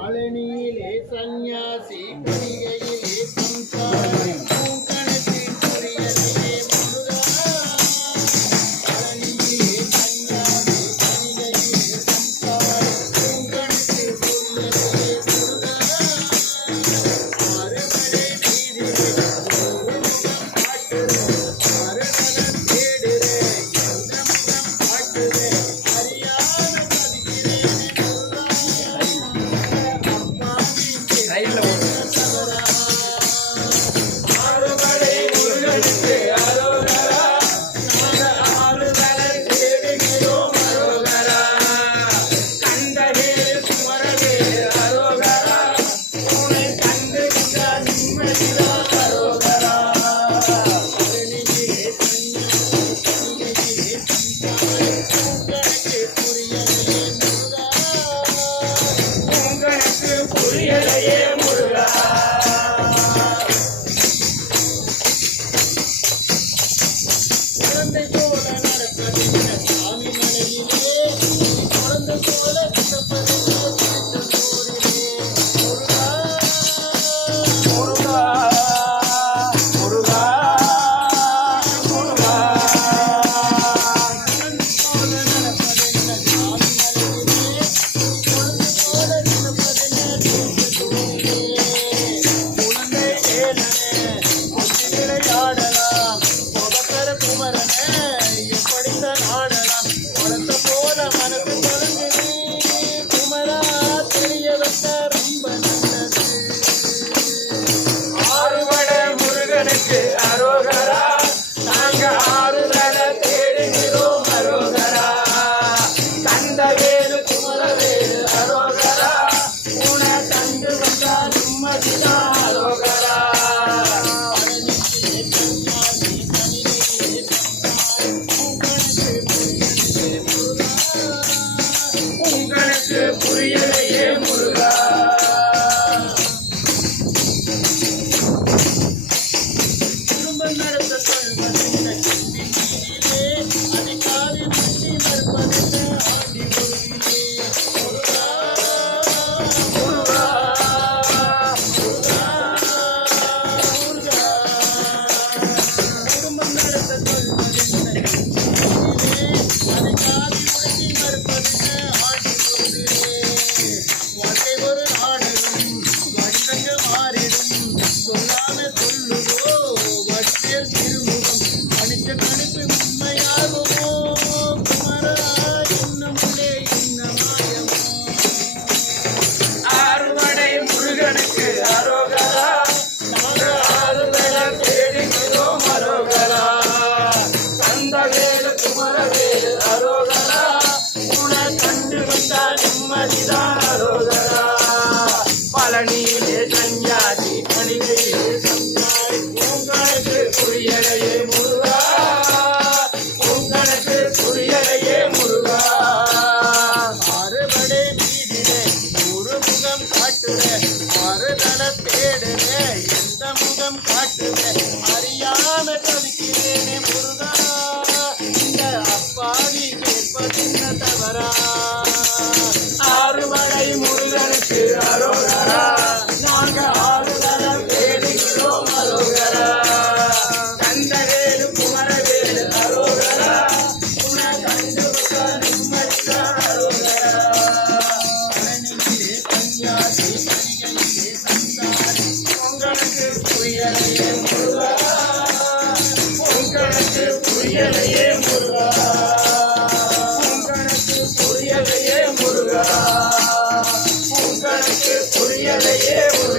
பழனியிலே சந்நியாசி கணிகையிலே சம்சாரி பூங்கணக்கு புரியலையே முருகா. பழனியிலே சந்நியாசி கணிகையிலே சம்சாரி பூங்கணக்கு புரியலையே முருகா. அறுவடை வீதிலே முகம் காட்டுறே, அறுவடம் தேடுறே, எந்த முகம் காட்டுறே, அறியாத பதிக்கிறேனே முருகா. அறுவடை முருகனுக்கு அரோகரா, நாங்கள் ஆறுதலை தேடுகிறோம் அரோகரா. கண்டவேல் குமரவேல் அரோகரா, உன்னை கண்டு கொண்ட நிம்மதிதான் அரோகரா. பழனியிலே சந்நியாசி கணிகையிலே சம்சாரி பூங்கணக்கு புரியலையே முருகா. உங்களுக்கு புரியலையே முருகா. குழந்தை போல நடப்பதென்ன சாமி மலையிலே, குழந்தை போல நடப்பதென்ன திருச்செந்தூரிலே முருகா. முருகா முருகா முருகா. குழந்தை போல நடப்பதென்ன சாமி மலையிலே, குழந்தை போல நடப்பதென்ன திருச்செந்தூரிலே. குழந்தை வேலனே கொஞ்சி விளையாடலாம், முகப்பெற குமரனே எப்படித்தான் ஆடலாம். குழந்தை போல மனசு கலங்குது குமரா, தெரிய வந்த ரொம்ப நல்லது. ஆறுபடை முருகனுக்கு அரோகரா, நாங்க ஆறுதலை தேடுகிறோம் அரோகரா. கண்டவேலு குமரவேலு அரோகரா, உன்னை கண்டு வந்தா நிம்மதிதான் அரோகரா. பழனியிலே சந்நியாசி கணிகையிலே சம்சாரி பூங்கணக்கு புரியலையே முருகா. உங்களுக்கு புரியலையே முருகா. குடும்பம் நடத்த சொல்வதென்ன செம்பி நீரிலே, அதை காதி முட்டி மறுப்பதென்ன ஆண்டி முருகிலே முருகா. முருகா முருகா, முருகா. குடும்பம் நடத்த சொல்வதென்ன செம்பி நீரிலே, அதை காதி முட்டி மறுப்பதென்ன ஆண்டி முருகிலே. வாழ்க்கை ஒரு நாடகம், வடிவங்கள் மாறிடும், சொல்லாமல் சொல்லுவோ வடிவேல் திருமுகம், மனித கணிப்பு உண்மையாகுமோ குமரா, இன்னமுள்ளே இன்ன மாயமோ. ஆறுபடை முருகனுக்கு அரோகரா, நாங்க ஆறுதலை தேடுகிறோம் அரோகரா. கந்தவேலு குமரவேலு அரோகரா, உன்னை கண்டு வந்தா நிம்மதிதான் அரோகரா. பழனியிலே சந்நியாசி கணிகையிலே சம்சாரி உங்களுக்கு புரியலையே முருகா. உங்களுக்கு புரியலையே முருகா. அறுவடை வீதிலே ஒரு முகம் காட்டுறே, அறுதல தேடுறே, எந்த முகம் காட்டுறே, அறியாம தவிக்கிறேனே முருகா. இந்த அப்பாவி கேட்பதென்ன தவறா. ஆறுமலை முருகனுக்கு அரோகரா, நாங்க ஆறுதலை தேடுகிறோம் அரோகரா. கந்தவேலு குமரவேலு அரோகரா, உன்னை கண்டு வந்தா நிம்மதிதான் அரோகரா. பழனியிலே சந்நியாசி கணிகையிலே சம்சாரி உங்களுக்கு புரியலையே முருகா. உங்களுக்கு புரியலையே முருகா. உங்களுக்கு புரியலையே முருகா. உங்களுக்கு புரியலையே முருகா.